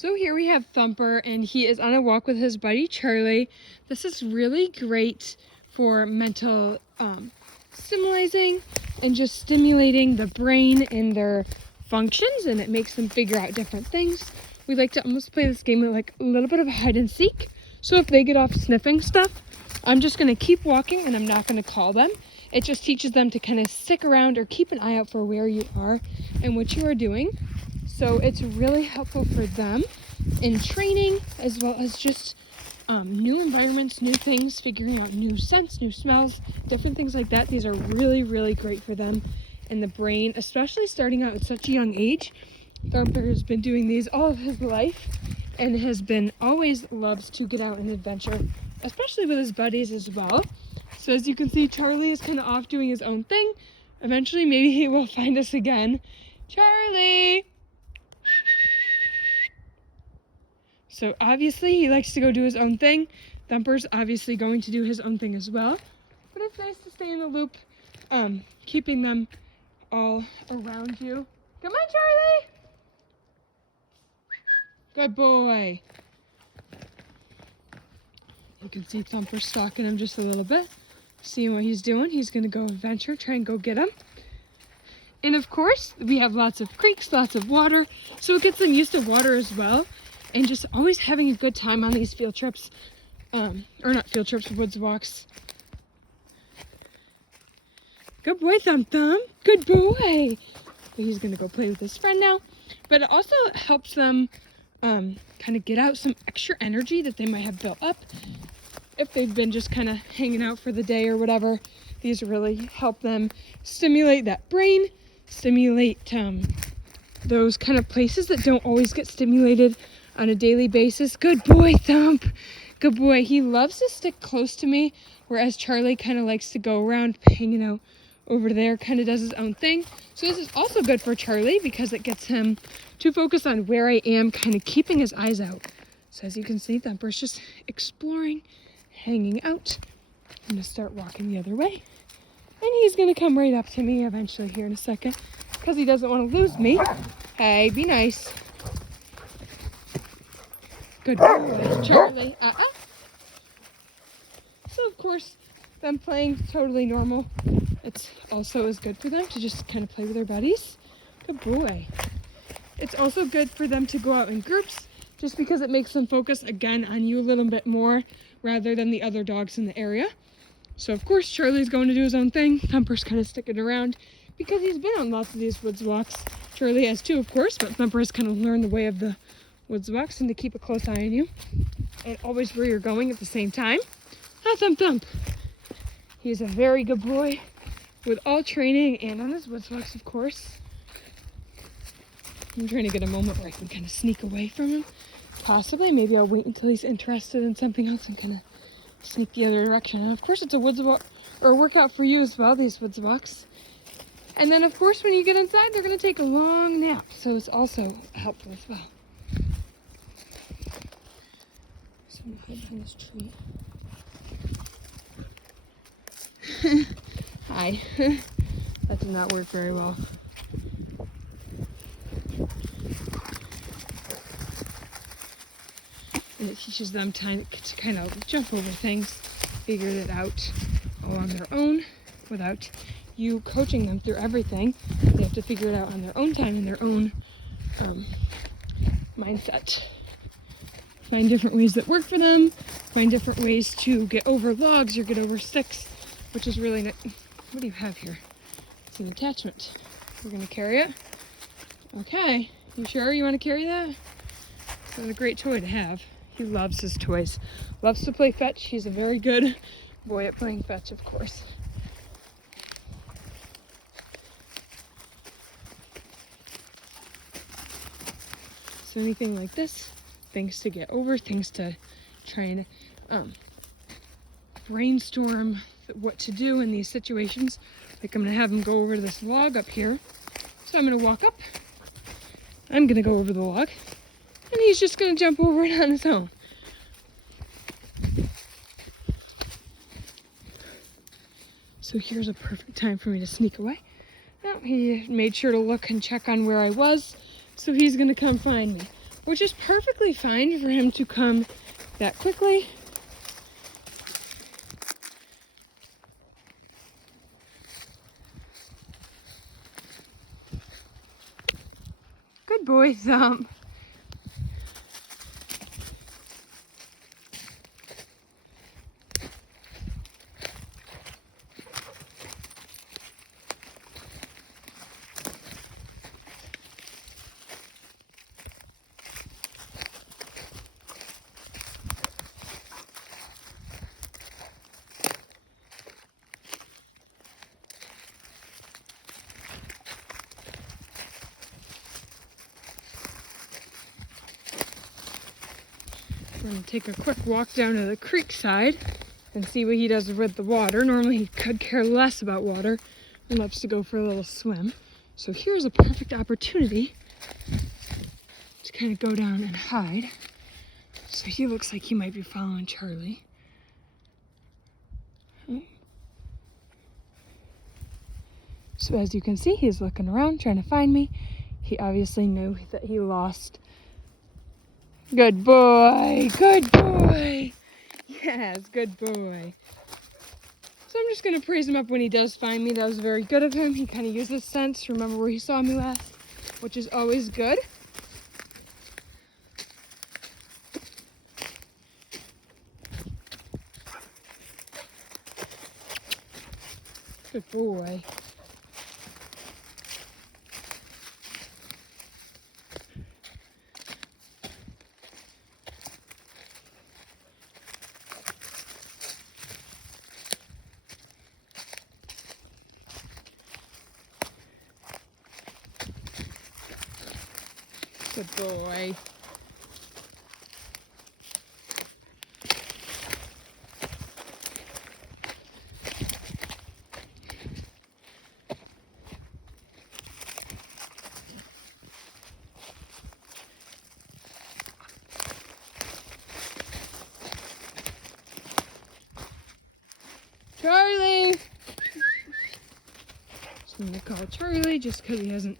So here we have Thumper, and he is on a walk with his buddy Charlie. This is really great for mental stimulating and just stimulating the brain and their functions, and it makes them figure out different things. We like to almost play this game with like a little bit of hide and seek. So if they get off sniffing stuff, I'm just going to keep walking and I'm not going to call them. It just teaches them to kind of stick around or keep an eye out for where you are and what you are doing. So it's really helpful for them in training, as well as just new environments, new things, figuring out new scents, new smells, different things like that. These are really, really great for them and the brain, especially starting out at such a young age. Thumper has been doing these all of his life and has been always loves to get out and adventure, especially with his buddies as well. So as you can see, Charlie is kind of off doing his own thing. Eventually, maybe he will find us again. Charlie! So obviously he likes to go do his own thing. Thumper's obviously going to do his own thing as well. But it's nice to stay in the loop, keeping them all around you. Come on, Charlie! Good boy. You can see Thumper stalking him just a little bit, seeing what he's doing. He's gonna go adventure, try and go get him. And of course, we have lots of creeks, lots of water, so it gets them used to water as well. And just always having a good time on these field trips, or not field trips, woods walks. Good boy, Thump Thump. Good boy. He's gonna go play with his friend now. But it also helps them kind of get out some extra energy that they might have built up if they've been just kind of hanging out for the day or whatever. These really help them stimulate that brain, stimulate those kind of places that don't always get stimulated on a daily basis. Good boy, Thump. Good boy. He loves to stick close to me, whereas Charlie kind of likes to go around hanging out over there, kind of does his own thing. So this is also good for Charlie because it gets him to focus on where I am, kind of keeping his eyes out. So as you can see, Thumper's just exploring, hanging out. I'm going to start walking the other way. And he's going to come right up to me eventually here in a second because he doesn't want to lose me. Hey, be nice. Good boy, Charlie. So of course, them playing totally normal. It's also is good for them to just kind of play with their buddies. Good boy. It's also good for them to go out in groups just because it makes them focus again on you a little bit more rather than the other dogs in the area. So of course, Charlie's going to do his own thing. Thumper's kind of sticking around because he's been on lots of these woods walks. Charlie has too, of course, but Thumper has kind of learned the way of the woods walks and to keep a close eye on you and always where you're going at the same time. Ah, Thump Thump. He's a very good boy with all training and on his woods walks, of course. I'm trying to get a moment where I can kind of sneak away from him. Possibly, maybe I'll wait until he's interested in something else and kind of sneak the other direction. And of course, it's a woods walk or a workout for you as well, these woods walks. And then, of course, when you get inside, they're going to take a long nap. So it's also helpful as well. So I'm going to hide behind this tree. Hi. That did not work very well. And it teaches them time to kind of jump over things, figure it out all on their own without you coaching them through everything. They have to figure it out on their own time and their own mindset. Find different ways that work for them, find different ways to get over logs or get over sticks, which is really nice. What do you have here? It's an attachment. We're going to carry it. Okay. You sure you want to carry that? It's a great toy to have. He loves his toys. Loves to play fetch. He's a very good boy at playing fetch, of course. So anything like this, things to get over, things to try and brainstorm what to do in these situations. Like I'm going to have him go over to this log up here. So I'm going to walk up. I'm going to go over the log. And he's just going to jump over it on his own. So here's a perfect time for me to sneak away. Now, he made sure to look and check on where I was. So he's going to come find me. which is perfectly fine for him to come that quickly. Good boy, Thump. We're going to take a quick walk down to the creek side and see what he does with the water. Normally he could care less about water and loves to go for a little swim. So here's a perfect opportunity to kind of go down and hide. So he looks like he might be following Charlie. So as you can see, he's looking around trying to find me. He obviously knew that he lost. Good boy, good boy. Yes, good boy. So I'm just gonna praise him up when he does find me. That was very good of him. He kind of used his sense to remember where he saw me last, which is always good. Good boy. Good boy. Charlie! So I'm gonna call Charlie just because he hasn't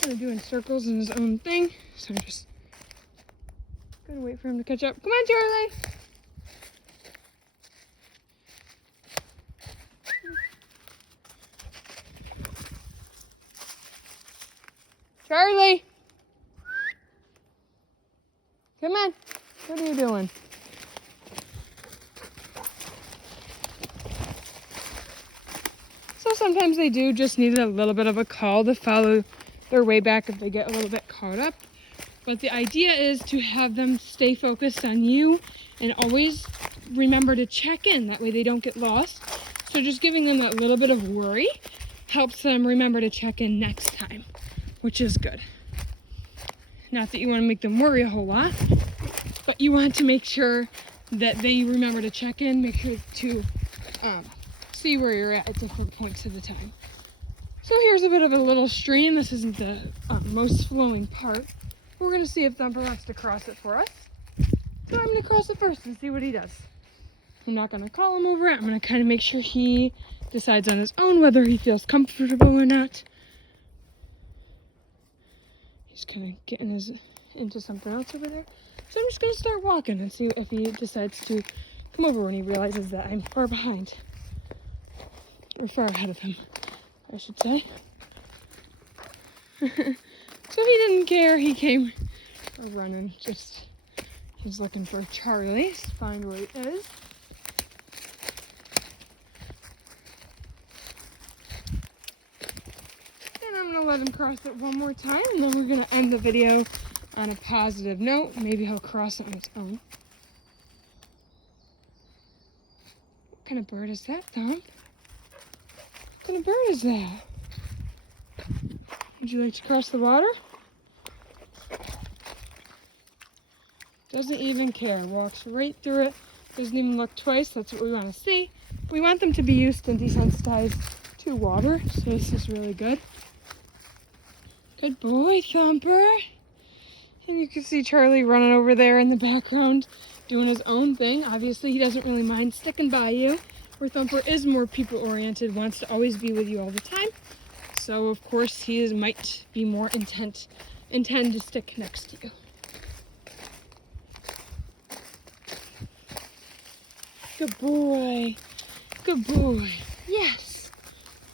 kind of doing circles in his own thing. So I'm just gonna wait for him to catch up. Come on, Charlie! Charlie! Come on. What are you doing? So sometimes they do just need a little bit of a call to follow their way back if they get a little bit caught up. But the idea is to have them stay focused on you and always remember to check in. That way they don't get lost. So just giving them that little bit of worry helps them remember to check in next time, which is good. Not that you want to make them worry a whole lot, but you want to make sure that they remember to check in, make sure to see where you're at different points of the time. So here's a bit of a little stream. This isn't the most flowing part. We're going to see if Thumper wants to cross it for us. So I'm going to cross it first and see what he does. I'm not going to call him over it. I'm going to kind of make sure he decides on his own whether he feels comfortable or not. He's kind of getting into something else over there. So I'm just going to start walking and see if he decides to come over when he realizes that I'm far behind. Or far ahead of him, I should say. So he didn't care. He came running. He's looking for Charlie to find where he is. And I'm going to let him cross it one more time, and then we're going to end the video on a positive note. Maybe he'll cross it on its own. What kind of bird is that, Thump? What kind of bird is that? Would you like to cross the water? Doesn't even care. Walks right through it. Doesn't even look twice. That's what we want to see. We want them to be used and desensitized to water, so this is really good. Good boy, Thumper. And you can see Charlie running over there in the background, doing his own thing. Obviously, he doesn't really mind sticking by you. Where Thumper is more people-oriented, wants to always be with you all the time. So, of course, he might be more intend to stick next to you. Good boy. Good boy. Yes.